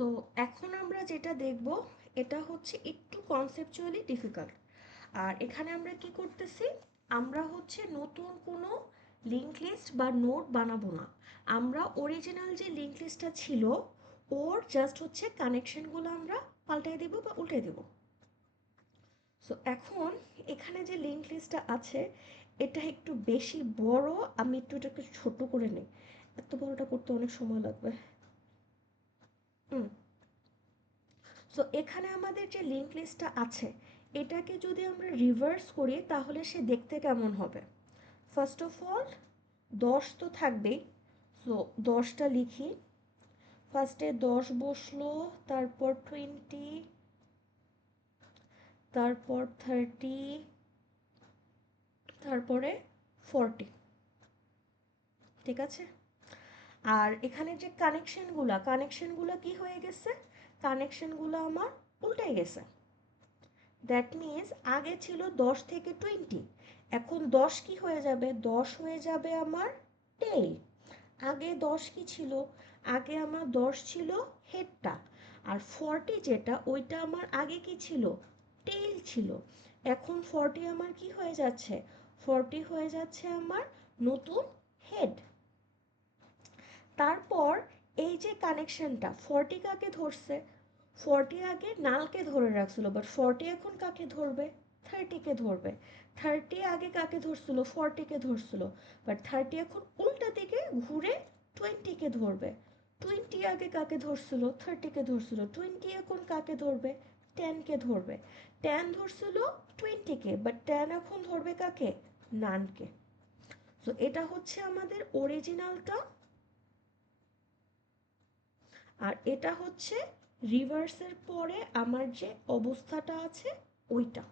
তো এখন আমরা যেটা দেখব এটা হচ্ছে একটু কনসেপচুয়ালি ডিফিকাল্ট। আর এখানে আমরা কি করতেছি, আমরা হচ্ছে নতুন কোনো লিঙ্ক লিস্ট বা নোট বানাবো না। আমরা অরিজিনাল যে লিঙ্ক লিস্টটা ছিল ওর জাস্ট হচ্ছে কানেকশনগুলো আমরা পাল্টাই দেব বা উল্টে দেব। সো এখন এখানে যে লিঙ্ক লিস্টটা আছে এটা একটু বেশি বড়, আমি একটু এটাকে ছোট করে নিই, এত বড়টা করতে অনেক সময় লাগবে। হুম। সো এখানে আমাদের যে লিঙ্ক লিস্টটা আছে এটাকে যদি আমরা রিভার্স করি তাহলে সে দেখতে কেমন হবে। ফার্স্ট অফ অল 10 তো থাকবেই, সো 10টা লিখি। ফার্স্টে 10 বসলো, তারপর 20, তারপর 30, তারপরে 40। ঠিক আছে। আর এখানে যে কানেকশনগুলো কি হয়ে গেছে, কানেকশনগুলো আমার উল্টে গেছে। দ্যাট মিনস আগে ছিল 10 থেকে 20, এখন 10 কি হয়ে যাবে, 10 হয়ে যাবে আমার টেল। আগে 10 কি ছিল, আগে আমার 10 ছিল হেডটা। আর 40 যেটা ওইটা আমার আগে কি ছিল, টেল ছিল। এখন 40 আমার কি হয়ে যাচ্ছে, 40 হয়ে যাচ্ছে আমার নতুন হেড। তারপর এই যে কানেকশনটা 40 কাকে ধরছে, 40 আগে নালকে ধরে রাখছিল, বাট 40 এখন কাকে ধরবে, 30কে ধরবে। 30 আগে কাকে ধরছিল, 40কে ধরছিল, বাট 30 এখন উল্টা দিকে ঘুরে 20কে ধরবে। 20 আগে কাকে ধরছিল, 30কে ধরছিল, 20 এখন কাকে ধরবে, 10কে ধরবে। 10 ধরছিল 20কে, বাট 10 এখন ধরবে কাকে, নানকে। তো এটা হচ্ছে আমাদের অরিজিনালটা, আর এটা হচ্ছে রিভার্সের পরে আমার যে অবস্থাটা আছে ওইটা।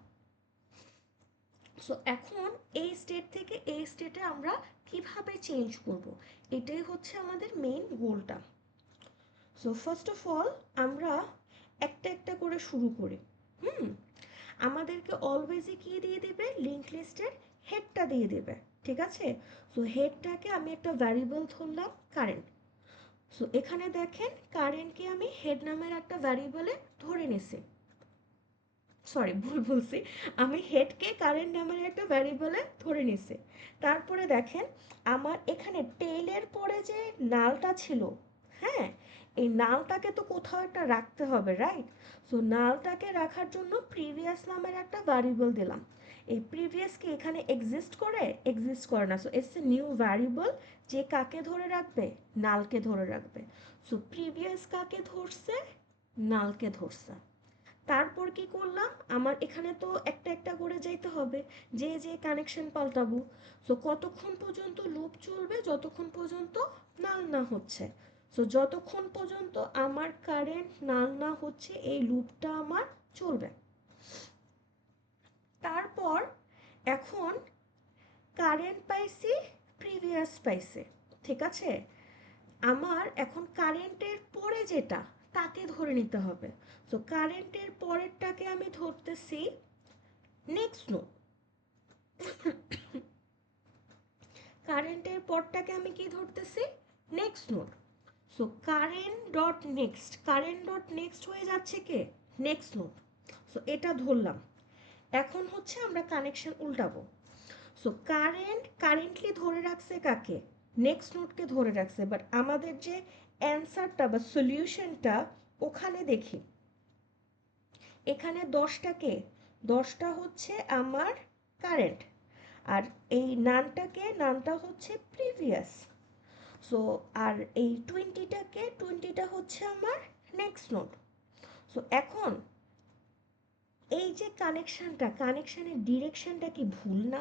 সো এখন এই স্টেট থেকে এই স্টেটে আমরা কিভাবে চেঞ্জ করব, এটাই হচ্ছে আমাদের মেইন গোলটা। সো ফার্স্ট অফ অল আমরা একটা একটা করে শুরু করি। হুম। আমাদেরকে অলওয়েজই কি দিয়ে দেবে, লিঙ্ক লিস্টের হেডটা দিয়ে দেবে। ঠিক আছে। সো হেডটাকে আমি একটা ভ্যারিয়েবল ধরলাম কারেন্ট। সো এখানে দেখেন কারেন্টকে আমি হেড নামের একটা ভ্যারিয়েবলে ধরে নিছি, সরি ভুল বলছি, আমি হেডকে কারেন্ট নামের একটা ভ্যারিয়েবলে ধরে নিছি। তারপরে দেখেন আমার এখানে টেলের পরে যে নালটা ছিল, হ্যাঁ, এই নালটাকে তো কোথাও একটা রাখতে হবে, রাইট। সো নালটাকে রাখার জন্য প্রিভিয়াস নামের একটা ভ্যারিয়েবল দিলাম। এই প্রিভিয়াস কি এখানে এক্সিস্ট করে, এক্সিস্ট করে না, so it's a new variable যে কাকে ধরে রাখবে, নালকে ধরে রাখবে। সো প্রিভিয়াস কাকে ধরছে, নালকে ধরছে। তারপর কি করলাম, আমার এখানে তো একটা একটা করে যাইতে হবে, যে যে কানেকশন পাল্টাবো। সো কতক্ষণ পর্যন্ত লুপ চলবে, যতক্ষণ পর্যন্ত নাল না হচ্ছে। সো যতক্ষণ পর্যন্ত আমার কারেন্ট নাল না হচ্ছে এই লুপটা আমার চলবে। তারপর এখন কারেন্ট পাইছি, প্রিভিয়াস পাইছে, ঠিক আছে। আমার এখন কারেন্টের পরে যেটা তাকে ধরে নিতে হবে। সো কারেন্টের পরেরটাকে আমি ধরতেছি নেক্সট নোড। কারেন্টের পরটাকে আমি কি ধরতেছি, next node. So current dot next, current dot next হয়ে যাচ্ছে কে, নেক্সট নোড। সো এটা ধরলাম। এখন হচ্ছে আমরা কানেকশন উল্টাবো। সো কারেন্টলি ধরে রাখছে কাকে, নেক্সট নোডকে ধরে রাখছে, বাট আমাদের যে অ্যান্সারটা বা সলিউশনটা ওখানে দেখি এখানে 10টাকে, 10টা হচ্ছে আমার কারেন্ট, আর এই নানটাকে, নানটা হচ্ছে প্রিভিয়াস। সো আর এই 20টাকে, 20টা হচ্ছে আমার নেক্সট নোড। সো এখন এই যে কানেকশনটা, কানেকশনের ডিরেকশনটা কি ভুল না,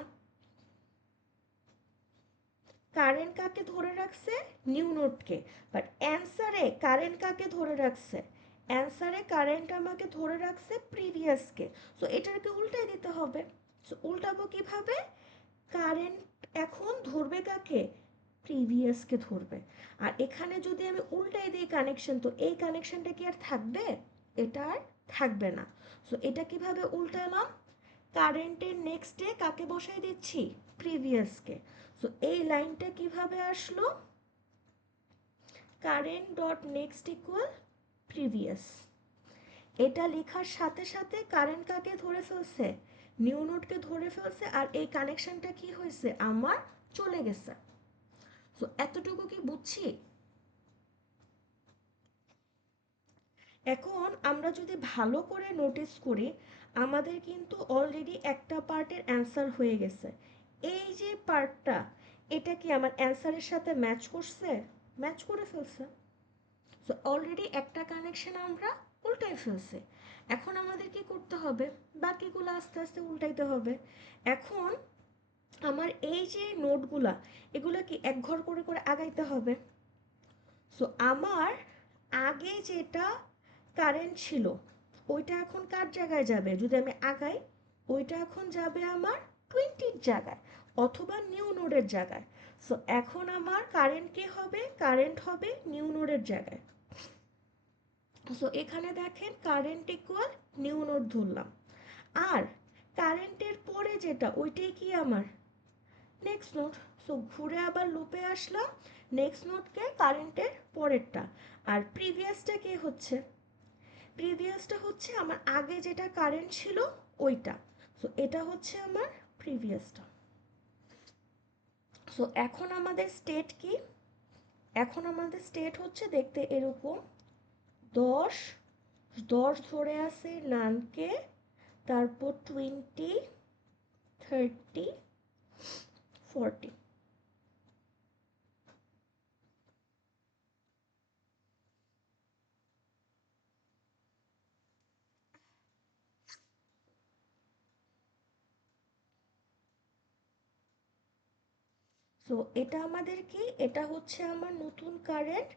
কারেন্ট কাকে ধরে রাখছে, নিউ নোডকে, বাট অ্যান্সারে কারেন্ট কাকে ধরে রাখছে, অ্যান্সারে কারেন্ট আমাকে ধরে রাখছে প্রিভিয়াসকে। সো এটাকে উল্টাই দিতে হবে। সো উল্টাবো কিভাবে, কারেন্ট এখন ধরবে কাকে, প্রিভিয়াসকে ধরবে। আর এখানে যদি আমি উল্টাই দিই কানেকশন, তো এই কানেকশনটা কি আর থাকবে, এটা আর থাকবে না। সো এটা কিভাবে উল্টালাম, কারেন্টের নেক্সটে কাকে বসাই দিচ্ছি, প্রিভিয়াসকে। সো এই লাইনটা কিভাবে আসলো, current dot next equal previous. এটা লেখার সাথে সাথে কারেন্ট কাকে ধরে ফেলছে, নিউ নোডকে ধরে ফেলছে, আর এই কানেকশনটা কি হয়েছে আমার চলে গেছে। তো এতটুকু কি বুঝছি? এখন আমরা যদি ভালো করে নোটিস করি, আমাদের কিন্তু অলরেডি একটা পার্টের অ্যান্সার হয়ে গেছে। এই যে পার্টটা, এটা কি আমার অ্যান্সারের সাথে ম্যাচ করছে? ম্যাচ করে ফেলছে। সো অলরেডি একটা কানেকশন আমরা উল্টাই ফেলছি। এখন আমাদের কি করতে হবে, বাকিগুলো আস্তে আস্তে উল্টাইতে হবে। এখন আমার এই যে নোটগুলা, এগুলো কি এক ঘর করে করে আগাইতে হবে। সো আমার আগে যেটা কারেন্ট ছিল ওইটা এখন কার জায়গায় যাবে, যদি আমি আগাই, ওইটা এখন যাবে আমার 20-র জায়গায় অথবা নিউ নোডের জায়গায়। সো এখন আমার কারেন্ট কি হবে, কারেন্ট হবে নিউ নোডের জায়গায়। সো এখানে দেখেন কারেন্ট ইকুয়াল নিউ নোড ধরলাম, আর কারেন্টের পরে যেটা ওইটাই কি আমার নেক্সট নোড। সো ঘুরে আবার লুপে আসলাম, নেক্সট নোডকে কারেন্টের পরেরটা, আর প্রিভিয়াসটা কি হচ্ছে, প্রিভিয়াসটা হচ্ছে আমার আগে যেটা কারেন্ট ছিল ওইটা। সো এটা হচ্ছে আমার প্রিভিয়াসটা। সো এখন আমাদের স্টেট কি, এখন আমাদের স্টেট হচ্ছে দেখতে এরকম, 10 10 ধরে আছে নানকে, তারপর 20, 30, 40। সো এটা আমাদের কি, এটা হচ্ছে আমার নতুন কারেন্ট,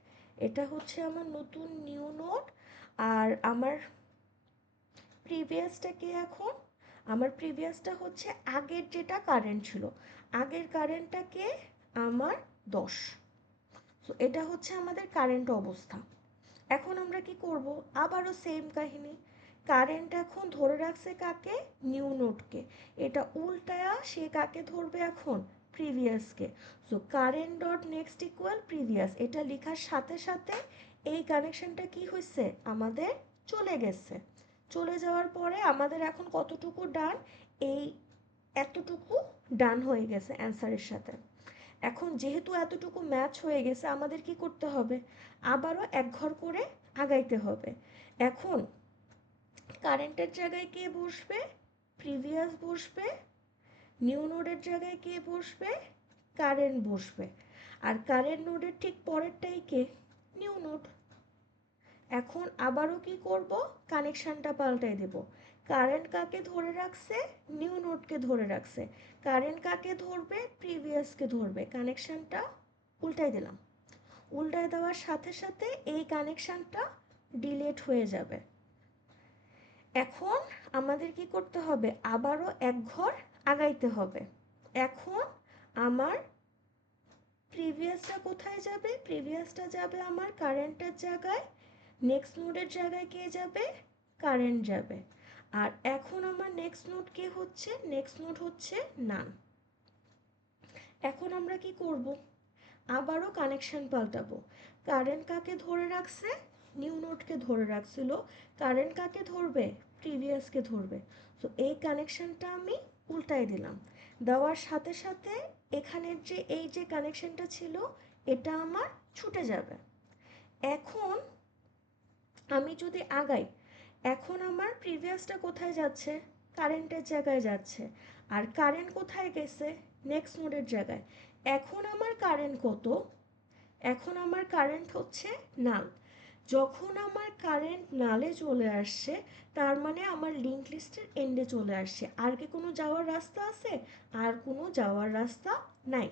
এটা হচ্ছে আমার নতুন নিউ নোড, আর আমার প্রিভিয়াসটা কি এখন, আমার প্রিভিয়াসটা হচ্ছে আগের যেটা কারেন্ট ছিল, আগের কারেন্টটাকে আমার 10। সো এটা হচ্ছে আমাদের কারেন্ট অবস্থা। এখন আমরা কি করব, আবারও সেম কাহিনী, কারেন্ট এখন ধরে রাখছে কাকে, নিউ নোডকে, এটা উল্টায়া সে কাকে ধরবে এখন, প্রিভিয়াসকে। So current dot next equal previous, এটা লেখার সাথে সাথে এই কানেকশনটা কি হয়েছে আমাদের চলে গেছে। চলে যাওয়ার পরে আমাদের এখন কতটুকু ডান, এই এতটুকু ডান হয়ে গেছে অ্যান্সারের সাথে। এখন যেহেতু এতটুকু ম্যাচ হয়ে গেছে, আমাদের কি করতে হবে, আবারও এক ঘর করে আগাইতে হবে। এখন কারেন্টের জায়গায় কে বসবে, প্রিভিয়াস বসবে, নিউ নোডের জায়গায় কে বসবে, কারেন্ট বসবে, আর কারেন্ট নোডের ঠিক পরেরটাই কে, নিউ নোড। এখন আবারও কি করব, কানেকশনটা পাল্টাই দেব, কারেন্ট কাকে ধরে রাখছে, নিউ নোডকে ধরে রাখছে, কারেন্ট কাকে ধরবে, প্রিভিয়াসকে ধরবে, কানেকশনটা উল্টাই দিলাম। উল্টায় দেওয়ার সাথে সাথে এই কানেকশনটা ডিলেট হয়ে যাবে। এখন আমাদের কি করতে হবে, আবারও এক ঘর আগাইতে হবে। এখন আমার প্রিভিয়াসটা কোথায় যাবে, প্রিভিয়াসটা যাবে আমার কারেন্টের জায়গায়, নেক্সট নোডের জায়গায় কে যাবে, কারেন্ট যাবে, আর এখন আমার নেক্সট নোড কে হচ্ছে, নেক্সট নোড হচ্ছে নান। এখন আমরা কি করব, আবারও কানেকশন পাল্টাবো, কারেন্ট কাকে ধরে রাখছে, নিউ নোডকে ধরে রাখছিল, কারেন্ট কাকে ধরবে, প্রিভিয়াসকে ধরবে। তো এই কানেকশনটা আমি উল্টাই দিলাম, দেওয়ার সাথে সাথে এখানের যে এই যে কানেকশনটা ছিল এটা আমার ছুটে যাবে। এখন আমি যদি আগাই, এখন আমার প্রিভিয়াসটা কোথায় যাচ্ছে, কারেন্টের জায়গায় যাচ্ছে, আর কারেন্ট কোথায় গেছে, নেক্সট নোডের জায়গায়। এখন আমার কারেন্ট কত, এখন আমার কারেন্ট হচ্ছে নাল। যখন আমার কারেন্ট নালে চলে আসছে, তার মানে আমার লিঙ্ক লিস্টের এন্ডে চলে আসছে, আর কি কোনো যাওয়ার রাস্তা আছে, আর কোনো যাওয়ার রাস্তা নাই।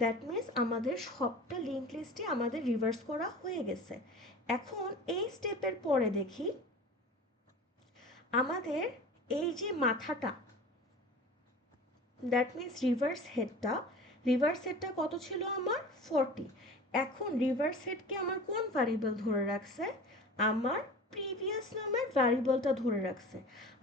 দ্যাট মিন্স আমাদের সবটা লিঙ্ক লিস্টে আমাদের রিভার্স করা হয়ে গেছে। এখন এই স্টেপের পরে দেখি আমাদের এই যে মাথাটা, দ্যাট মিন্স রিভার্স হেডটা কত ছিল আমার 40। এখন রিভার্স হেডকে আমার কোন ভ্যারিয়েবল ধরে রাখছে, আমার প্রিভিয়াস নামের ভ্যারিয়েবলটা ধরে রাখছে,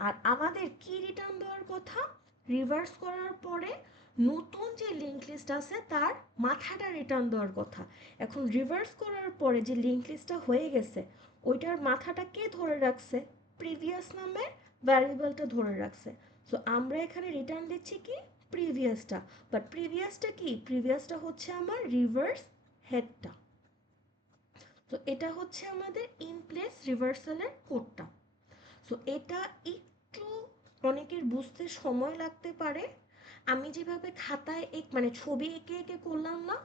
আর আমাদের কি রিটার্ন দেওয়ার কথা, রিভার্স করার পরে নতুন যে লিঙ্ক লিস্ট আছে তার মাথাটা রিটার্ন দেওয়ার কথা। এখন রিভার্স করার পরে যে লিঙ্ক লিস্টটা হয়ে গেছে ওইটার মাথাটা কে ধরে রাখছে? প্রিভিয়াস নামের ভ্যারিয়েবলটা ধরে রাখছে। সো আমরা এখানে রিটার্ন দিচ্ছি কি? প্রিভিয়াসটা। বাট প্রিভিয়াসটা কি? প্রিভিয়াসটা হচ্ছে আমার রিভার্স হেডটা। তো এটা হচ্ছে আমাদের ইন প্লেস রিভার্সালের কোডটা। সো এটা একটু অনেকের বুঝতে সময় লাগতে পারে। আমি যেভাবে খাতায় মানে ছবি এঁকে এঁকে করলাম না,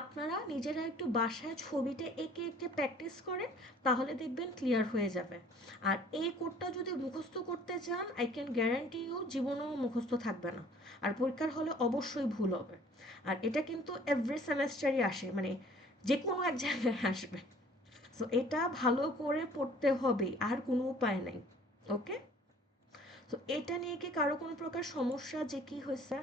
আপনারা নিজেরা একটু বাসায় ছবিটা এঁকে এঁকে প্র্যাকটিস করেন, তাহলে দেখবেন ক্লিয়ার হয়ে যাবে। আর এই কোডটা যদি মুখস্থ করতে চান, আই ক্যান গ্যারান্টি ইউ জীবনেও মুখস্থ থাকবে না, আর পরীক্ষার হলে অবশ্যই ভুল হবে। আর এটা কিন্তু এভরি সেমেস্টারই আসে, মানে যে কোনো এক জায়গায় আসবে। সো এটা ভালো করে পড়তে হবে, আর কোনো উপায় নাই। ওকে, তো এটা নিয়ে কি কারো কোনো প্রকার সমস্যা যে কি হয়েছে?